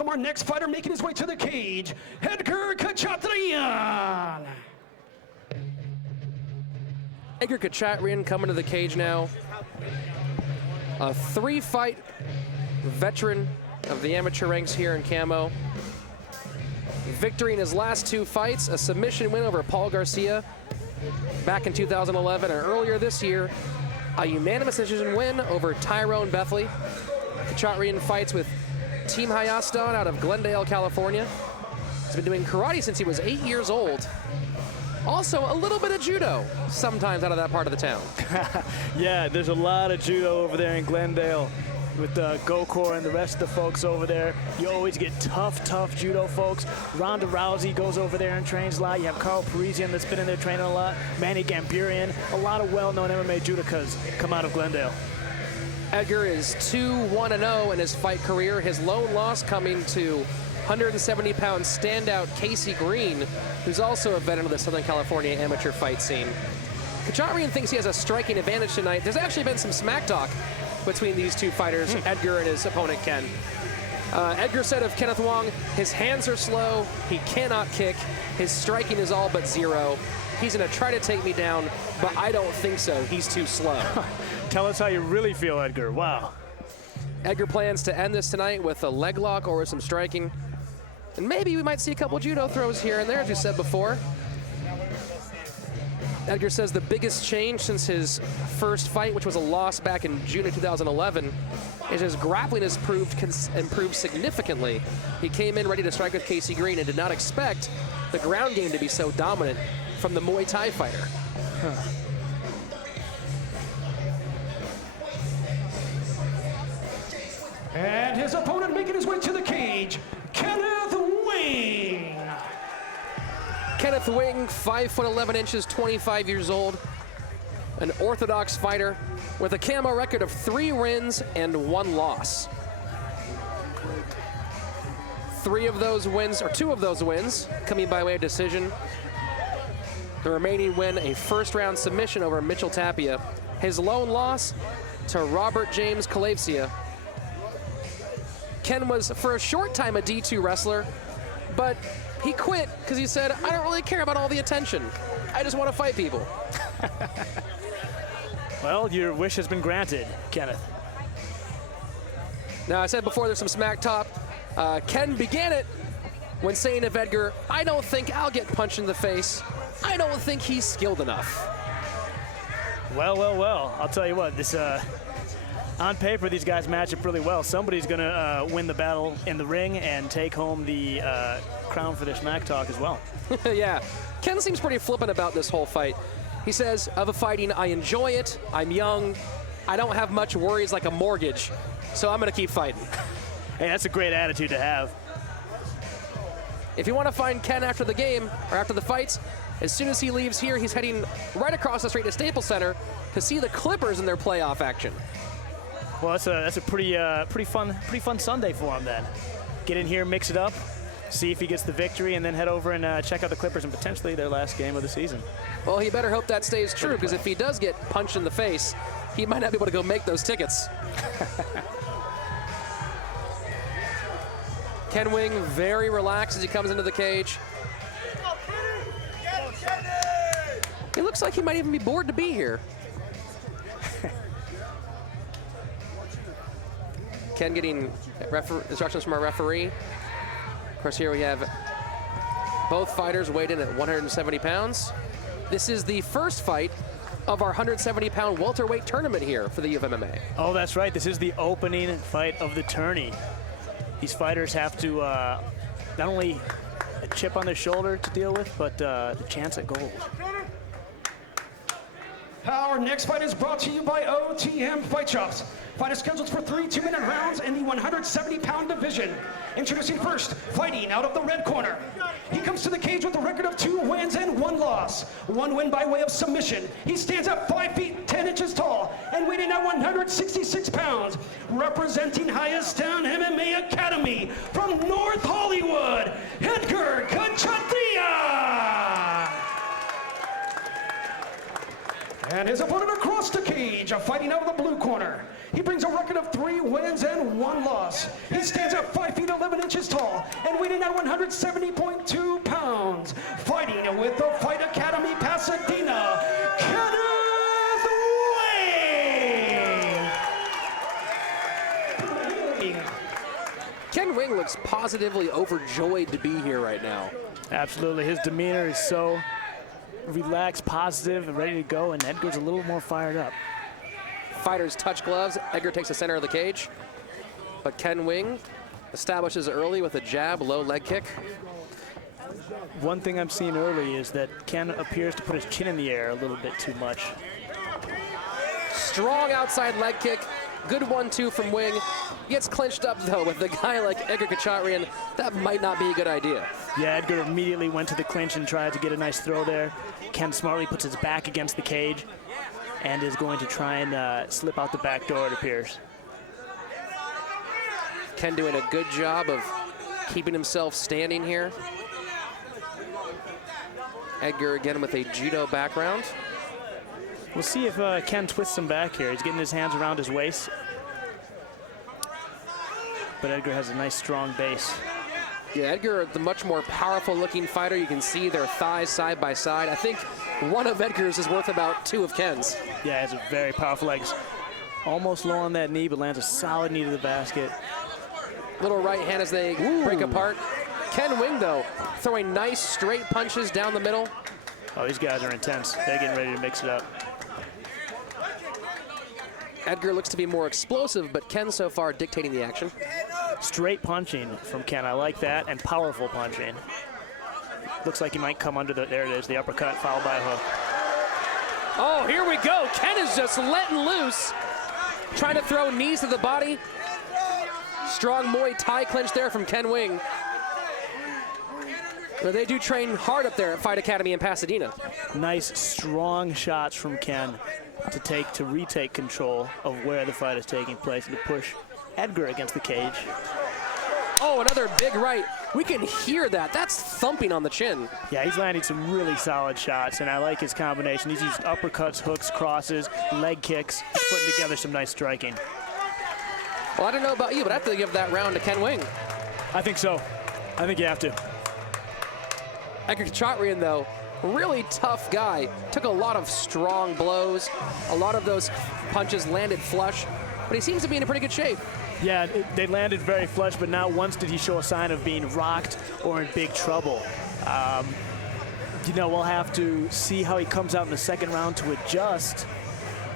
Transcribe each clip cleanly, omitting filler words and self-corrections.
welcome our next fighter making his way to the cage, Edgar Khachatryan. Edgar Khachatryan coming to the cage now. A 3-fight veteran of the amateur ranks here in Camo. Victory in his last 2 fights, a submission win over Paul Garcia back in 2011, and earlier this year, a unanimous decision win over Tyrone Bethley. Khachatryan fights with Team Hayastan out of Glendale, California. He's been doing karate since he was 8 years old. Also, a little bit of judo sometimes out of that part of the town. Yeah, there's a lot of judo over there in Glendale with Gokor and the rest of the folks over there. You always get tough judo folks. Ronda Rousey goes over there and trains a lot. You have Carl Parisian that's been in there training a lot. Manny Gambirian, a lot of well-known MMA judokas come out of Glendale. Edgar is 2-1-0 in his fight career. His lone loss coming to 170-pound standout Casey Green, who's also a veteran of the Southern California amateur fight scene. Khachatryan thinks he has a striking advantage tonight. There's actually been some smack talk between these two fighters, Edgar and his opponent, Ken. Edgar said of Kenneth Hwang, his hands are slow, he cannot kick, his striking is all but 0. He's gonna try to take me down, but I don't think so, he's too slow. Tell us how you really feel, Edgar, wow. Edgar plans to end this tonight with a leg lock or with some striking. And maybe we might see a couple judo throws here and there, as you said before. Edgar says the biggest change since his first fight, which was a loss back in June of 2011, is his grappling has improved significantly. He came in ready to strike with Casey Green and did not expect the ground game to be so dominant from the Muay Thai fighter. And his opponent making his way to the cage, Kenneth Hwang. Kenneth Hwang, 5'11", 25 years old, an orthodox fighter with a Camo record of 3 wins and 1 loss. 2 of those wins coming by way of decision. The remaining win, a first-round submission over Mitchell Tapia. His lone loss to Robert James Kalavsia. Ken was, for a short time, a D2 wrestler, but he quit because he said, I don't really care about all the attention. I just want to fight people. Well, your wish has been granted, Kenneth. Now, I said before there's some smack talk. Ken began it when saying of Edgar, I don't think I'll get punched in the face. I don't think he's skilled enough. Well. I'll tell you what, this on paper, these guys match up really well. Somebody's going to win the battle in the ring and take home the crown for their smack talk as well. Yeah, Ken seems pretty flippant about this whole fight. He says, of a fighting, I enjoy it, I'm young, I don't have much worries like a mortgage, so I'm going to keep fighting. Hey, that's a great attitude to have. If you want to find Ken after the game, or after the fights, as soon as he leaves here, he's heading right across the street to Staples Center to see the Clippers in their playoff action. Well, that's a pretty fun Sunday for him then. Get in here, mix it up, see if he gets the victory, and then head over and check out the Clippers and potentially their last game of the season. Well, he better hope that stays true, because if he does get punched in the face, he might not be able to go make those tickets. Ken Hwang very relaxed as he comes into the cage. He looks like he might even be bored to be here. Ken getting instructions from our referee. Of course, here we have both fighters weighed in at 170 pounds. This is the first fight of our 170-pound welterweight tournament here for the U of MMA. Oh, that's right. This is the opening fight of the tourney. These fighters have to not only a chip on their shoulder to deal with, but the chance at gold. Our next fight is brought to you by OTM Fight Shops. Fight is scheduled for 3 2-minute rounds in the 170-pound division. Introducing first, fighting out of the red corner. He comes to the cage with a record of 2 wins and 1 loss. 1 win by way of submission. He stands at 5 feet 10 inches tall and weighing at 166 pounds. Representing Hayastan MMA Academy from North Hollywood, Edgar Khachatryan. And his opponent across the cage, fighting out of the blue corner. He brings a record of 3 wins and 1 loss. He stands at 5 feet 11 inches tall and weighing at 170.2 pounds. Fighting with the Fight Academy Pasadena, Kenneth Hwang. Ken Hwang looks positively overjoyed to be here right now. Absolutely. His demeanor is so relaxed, positive, and ready to go, and Edgar's a little more fired up. Fighters touch gloves. Edgar takes the center of the cage. But Ken Hwang establishes early with a jab, low leg kick. One thing I'm seeing early is that Ken appears to put his chin in the air a little bit too much. Strong outside leg kick. Good 1-2 from Hwang. Gets clinched up, though, with a guy like Edgar Khachatryan. That might not be a good idea. Yeah, Edgar immediately went to the clinch and tried to get a nice throw there. Ken smartly puts his back against the cage and is going to try and slip out the back door, it appears. Ken doing a good job of keeping himself standing here. Edgar again with a judo background. We'll see if Ken twists him back here. He's getting his hands around his waist. But Edgar has a nice strong base. Yeah, Edgar, the much more powerful looking fighter. You can see their thighs side by side. I think one of Edgar's is worth about 2 of Ken's. Yeah, he has a very powerful legs. Almost low on that knee, but lands a solid knee to the basket. Little right hand as they break apart. Ken Hwang, though, throwing nice straight punches down the middle. Oh, these guys are intense. They're getting ready to mix it up. Edgar looks to be more explosive, but Ken so far dictating the action. Straight punching from Ken, I like that, and powerful punching. Looks like he might come under there it is, the uppercut followed by a hook. Oh, here we go. Ken is just letting loose. Trying to throw knees to the body. Strong Muay Thai clinch there from Ken Hwang. Well, they do train hard up there at Fight Academy in Pasadena. Nice, strong shots from Ken to retake control of where the fight is taking place and to push Edgar against the cage. Oh, another big right. We can hear that. That's thumping on the chin. Yeah, he's landing some really solid shots, and I like his combination. He's used uppercuts, hooks, crosses, leg kicks. He's putting together some nice striking. Well, I don't know about you, but I have to give that round to Ken Hwang. I think so. I think you have to. Edgar Khachatryan, though, really tough guy. Took a lot of strong blows. A lot of those punches landed flush, but he seems to be in a pretty good shape. Yeah, they landed very flush, but not once did he show a sign of being rocked or in big trouble. You know, we'll have to see how he comes out in the second round to adjust,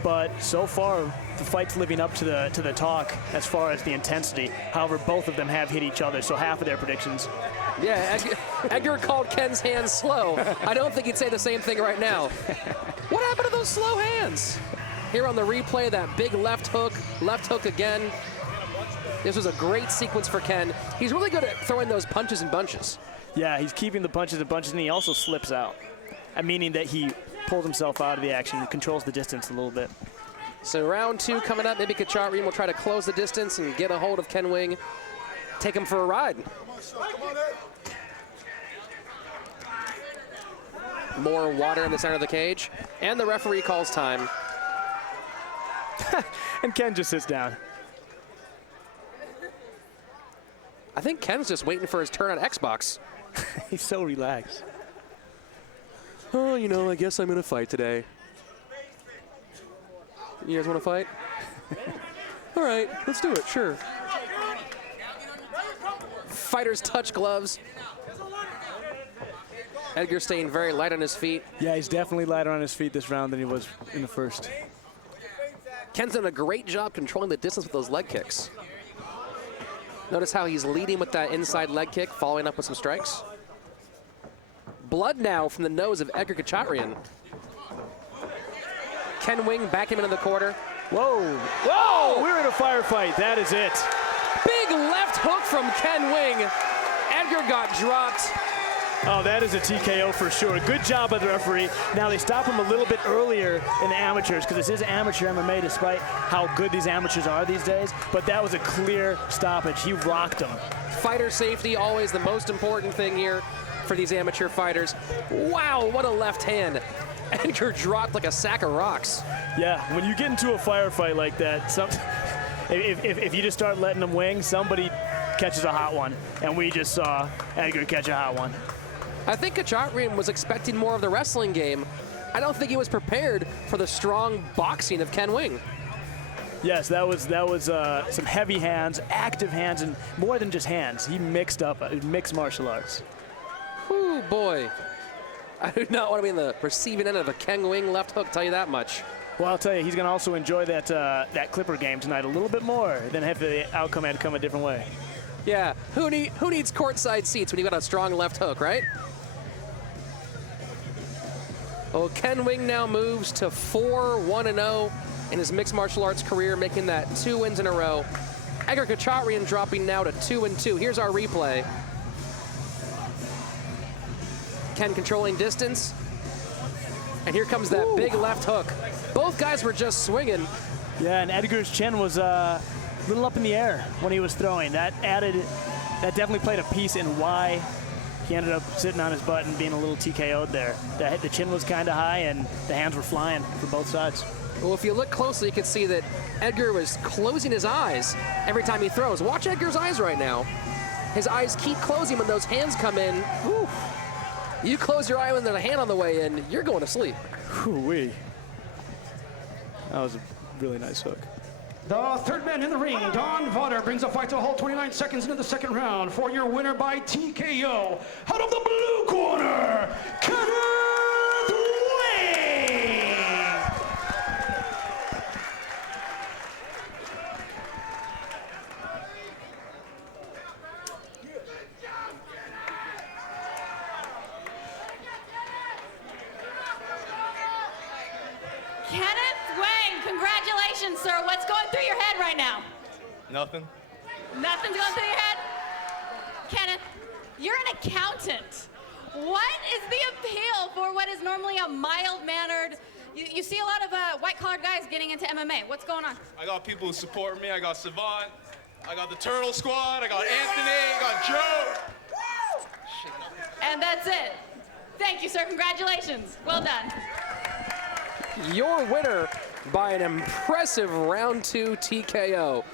but so far, the fight's living up to the talk as far as the intensity. However, both of them have hit each other, so half of their predictions. Yeah, Edgar called Ken's hands slow. I don't think he'd say the same thing right now. What happened to those slow hands? Here on the replay, that big left hook again. This was a great sequence for Ken. He's really good at throwing those punches and bunches. Yeah, he's keeping the punches and bunches, and he also slips out, meaning that he pulls himself out of the action and controls the distance a little bit. So round 2 coming up. Maybe Khachatryan will try to close the distance and get a hold of Ken Hwang. Take him for a ride. More water in the center of the cage. And the referee calls time. And Ken just sits down. I think Ken's just waiting for his turn on Xbox. He's so relaxed. Oh, you know, I guess I'm in a fight today. You guys want to fight? All right, let's do it, sure. Fighters touch gloves. Edgar staying very light on his feet. Yeah, he's definitely lighter on his feet this round than he was in the first. Ken's done a great job controlling the distance with those leg kicks. Notice how he's leading with that inside leg kick, following up with some strikes. Blood now from the nose of Edgar Khachatryan. Ken Hwang back him into the corner. Whoa, whoa, we're in a firefight, that is it. Big left hook from Ken Hwang. Edgar got dropped. Oh, that is a TKO for sure. Good job by the referee. Now they stop him a little bit earlier in the amateurs because this is amateur MMA despite how good these amateurs are these days, but that was a clear stoppage. He rocked him. Fighter safety, always the most important thing here for these amateur fighters. Wow, what a left hand. Edgar dropped like a sack of rocks. Yeah, when you get into a firefight like that, if you just start letting them wing, somebody catches a hot one. And we just saw Edgar catch a hot one. I think Khachatryan was expecting more of the wrestling game. I don't think he was prepared for the strong boxing of Ken Hwang. Yes, that was some heavy hands, active hands, and more than just hands. He mixed martial arts. Whew, boy. I do not want to be in the receiving end of a Ken Hwang left hook, tell you that much. Well, I'll tell you, he's going to also enjoy that Clipper game tonight a little bit more than if the outcome had come a different way. Yeah, who needs courtside seats when you got a strong left hook, right? Well, Ken Hwang now moves to 4-1-0 in his mixed martial arts career, making that 2 wins in a row. Edgar Khachatryan dropping now to 2-2. Here's our replay. Ken controlling distance. And here comes that big left hook. Both guys were just swinging. Yeah, and Edgar's chin was a little up in the air when he was throwing. That definitely played a piece in why he ended up sitting on his butt and being a little TKO'd there. The chin was kind of high and the hands were flying for both sides. Well, if you look closely, you can see that Edgar was closing his eyes every time he throws. Watch Edgar's eyes right now. His eyes keep closing when those hands come in. Whew. You close your eye when there's a hand on the way in, you're going to sleep. Whew-wee. That was a really nice hook. The third man in the ring, Don Votter, brings the fight to a halt 29 seconds into the second round for your winner by TKO. Out of the blue corner, Kenneth Hwang! Kenneth Hwang, congratulations, sir. What's going through your head right now? Nothing. Nothing's going through your head? Kenneth, you're an accountant. What is the appeal for what is normally a mild-mannered... You see a lot of white-collar guys getting into MMA. What's going on? I got people who support me. I got Savant. I got the Turtle Squad. I got Anthony. I got Joe. And that's it. Thank you, sir. Congratulations. Well done. Your winner by an impressive round 2 TKO,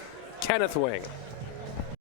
Kenneth Hwang.